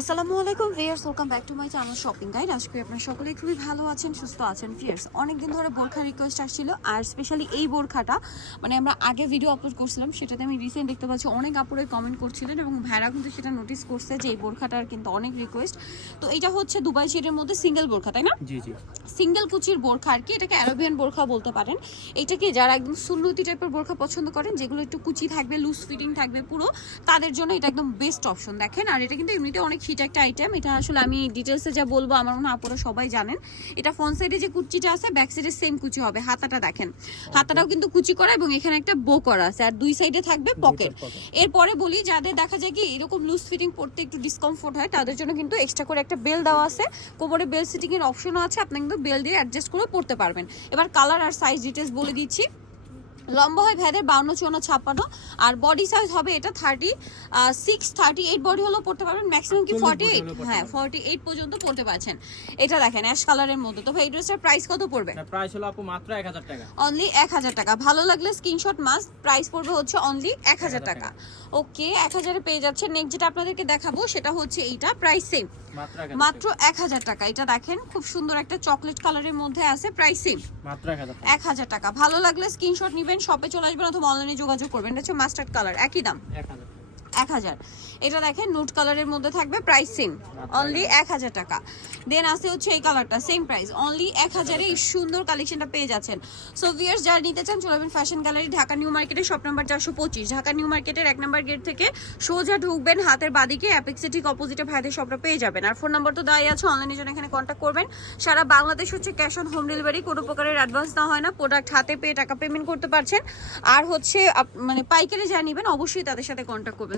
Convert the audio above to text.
আসসালামু আলাইকুম viewers welcome back to my channel shopping guide আজকে আপনারা সকলেই খুবই ভালো আছেন সুস্থ আছেন। ভিয়ার্স অনেকদিন ধরে বোরখা রিকোয়েস্ট আসছিল আর স্পেশালি এই বোরখাটা মানে আমরা আগে ভিডিও আপলোড করছিলাম সেটাতে আমি রিসেন্ট দেখতে পাচ্ছি অনেক আপুরে কমেন্ট করছিলেন এবং ভাইরা কিন্তু সেটা নোটিস করছে যে এই বোরখাটার কিন্তু অনেক রিকোয়েস্ট তো এটা হচ্ছে দুবাই শিটের মধ্যে সিঙ্গেল বোরখা তাই না? জি জি। সিঙ্গেল কুচির বোরখা আর কি এটাকে অ্যারোবিয়ান বোরখা বলতে পারেন। এটাকে যারা একদম সুন্নতি টাইপের বোরখা পছন্দ করেন যেগুলো একটু কুচি থাকবে লুজ ফিটিং থাকবে পুরো তাদের জন্য এটা একদম বেস্ট অপশন দেখেন আর এটা কিন্তু এমনিতে অনেক হিট একটা আইটেম এটা আসলে আমি ডিটেলসে যা বলব আমার মনে হয় সবাই জানেন। এটা ফ্রন্ট সাইডে যে কুচিটা আছে ব্যাক সাইডে সেম কুচি হবে হাতাটা দেখেন। হাতাটাও কিন্তু কুচি করা এবং এখানে একটা বো করা আছে আর দুই সাইডে থাকবে পকেট এরপরে বলি যাদের দেখা যায় কি এরকম লুজ ফিটিং পড়তে একটু ডিসকমফোর্ট হয় তাদের জন্য কিন্তু এক্সট্রা করে একটা বেল দেওয়া আছে। কোমরে বেল সিটিং এর অপশনও আছে আপনি কিন্তু বেল দিয়ে অ্যাডজাস্ট করে পড়তে পারবেন। এবার কালার আর সাইজ ডিটেলস বলে দিচ্ছি। লম্বা হয় ভ্যাদের বাউন্ন চুয়ান্ন ছাপ্পান্ন। আর বডি সাইজ হবে এটা thirty six thirty eight body হলেও পড়তে পারবেন। ম্যাক্সিমাম কি 40 ফর্টি এইট হ্যাঁ ফর্টি এইট পর্যন্ত পড়তে পারছেন। এটা দেখেন অ্যাশ কালারের মধ্যে। তো ভাই এই ড্রেসটার প্রাইস কত পড়বে? প্রাইস হলো আপু মাত্র এক হাজার টাকা। অনলি এক হাজার টাকা। ভালো লাগলে স্ক্রিনশট মাস প্রাইস পড়বে হচ্ছে অনলি এক হাজার টাকা। ওকে এক হাজারে পেয়ে যাচ্ছে নেক্সট যেটা আপনাদেরকে দেখাবো সেটা হচ্ছে এইটা প্রাইস সেম মাত্র এক হাজার টাকা। এটা দেখেন খুব সুন্দর একটা চকলেট কালারের মধ্যে আছে প্রাইস সেম মাত্র এক হাজার টাকা। এক হাজার টাকা। ভালো লাগলে স্ক্রিনশট নিবেন শপে চলে আসবেন অথবা অনলাইনে যোগাযোগ করবেন। এটা হচ্ছে মাস্টার্ড কালার একই দাম। এক হাজার। এটা দেখেন নুট কালারের মধ্যে থাকবে প্রাইস সেম অনলি এক হাজার টাকা। দেন আছে হচ্ছে এই কালারটা সেম প্রাইস অনলি এক হাজারে এই সুন্দর কালেকশনটা পেয়ে যাচ্ছেন। সো ভিয়ার্স যারা নিতে চান, চলে ফ্যাশন গ্যালারি ঢাকা নিউ মার্কেটের শপ নাম্বার চারশো পঁচিশ। ঢাকা নিউ মার্কেটের এক নাম্বার গেট থেকে সোজা ঢুকবেন, হাতের বাদিকে অ্যাপেক্সে ঠিক অপোজিটে ভাইদের শপটা পেয়ে যাবেন। আর ফোন নাম্বার তো দেওয়াই আছে অনলাইনের জন্য এখানে কন্ট্যাক্ট করবেন। সারা বাংলাদেশ হচ্ছে ক্যাশ অন হোম ডেলিভারি কোনো প্রকারের অ্যাডভান্স না হয় না। প্রোডাক্ট হাতে পেয়ে টাকা পেমেন্ট করতে পারছেন। আর হচ্ছে মানে পাইকারি যা নেবেন, অবশ্যই তাদের সাথে কন্ট্যাক্ট করবেন।